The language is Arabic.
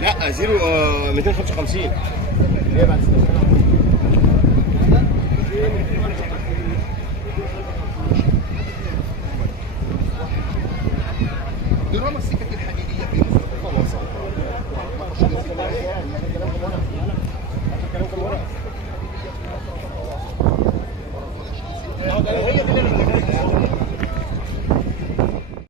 لا زيرو 255 اللي هي بعد 16. دراما السكك الحديديه في مصر وسط. هي دي اللي انا